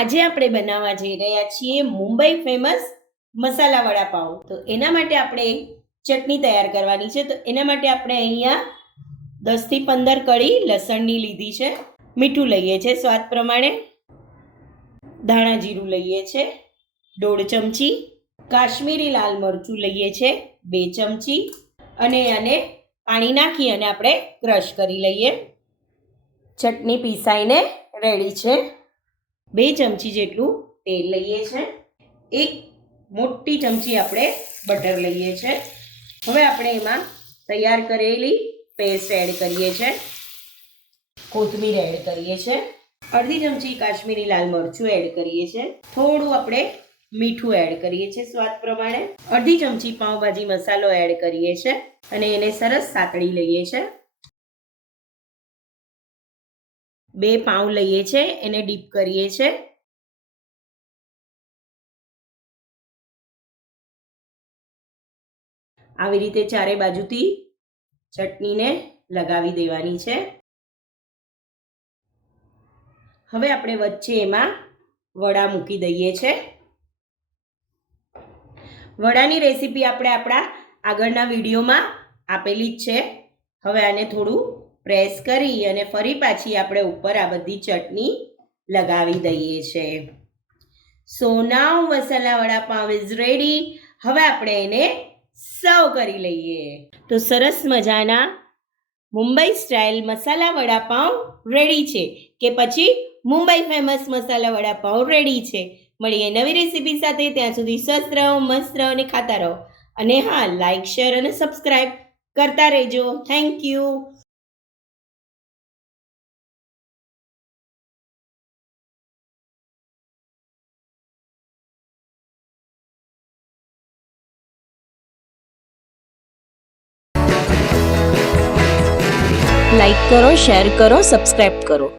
આજે આપણે બનાવવા જઈ રહ્યા છીએ મુંબઈ ફેમસ મસાલા વડાપાઉં. તો એના માટે આપણે ચટણી તૈયાર કરવાની છે. તો એના માટે આપણે અહીંયા 10 થી 15 કળી લસણની લીધી છે. મીઠું લઈએ છે સ્વાદ પ્રમાણે. ધાણા જીરું લઈએ છે 1.5 ચમચી. કાશ્મીરી લાલ મરચું લઈએ છે 2 ચમચી. અને આને પાણી નાખી અને આપણે ક્રશ કરી લઈએ. ચટણી પીસાઈને રેડી છે. 2 ચમચી જેટલું તેલ લઈએ છે. 1 મોટી ચમચી આપણે બટર લઈએ છે. હવે આપણે એમાં તૈયાર કરેલી પેસ્ટ એડ કરીએ છે. કોથમીર એડ કરીએ છે. અડધી ચમચી કાશ્મીરી લાલ મરચું એડ કરીએ છે. થોડું આપણે મીઠું એડ કરીએ છીએ સ્વાદ પ્રમાણે. અડધી ચમચી પાઉંભાજી મસાલો એડ કરીએ છે અને એને સરસ સાતળી લઈએ છે. 2 પાઉં લઈએ છે, એને ડીપ કરીએ છે. આવી રીતે ચારે બાજુથી ચટણીને લગાવી દેવાની છે. હવે આપણે વચ્ચે એમાં વડા મૂકી દઈએ છે. વડાની રેસીપી આપણે આપણા આગળના વિડીયોમાં આપેલી જ છે. હવે આને થોડું પ્રેસ કરી અને ફરી પાછી આપણે ઉપર આ બધી ચટણી લગાવી દઈએ છે. સો નાઉ મસાલા વડાપાવ ઇઝ રેડી. હવે આપણે એને સર્વ કરી લઈએ. તો સરસ મજાના મુંબઈ સ્ટાઇલ મસાલા વડાપાવ રેડી છે કે પછી મુંબઈ ફેમસ મસાલા વડાપાવ રેડી છે. મળીએ નવી રેસીપી સાથે. ત્યાં સુધી સ્વસ્થ રહો, મસ્ત રહો અને ખાતા રહો. અને હા, લાઈક, શેર અને સબસ્ક્રાઈબ કરતા રહેજો. Thank you. લાઈક કરો, શેર કરો, સબસ્ક્રાઈબ કરો.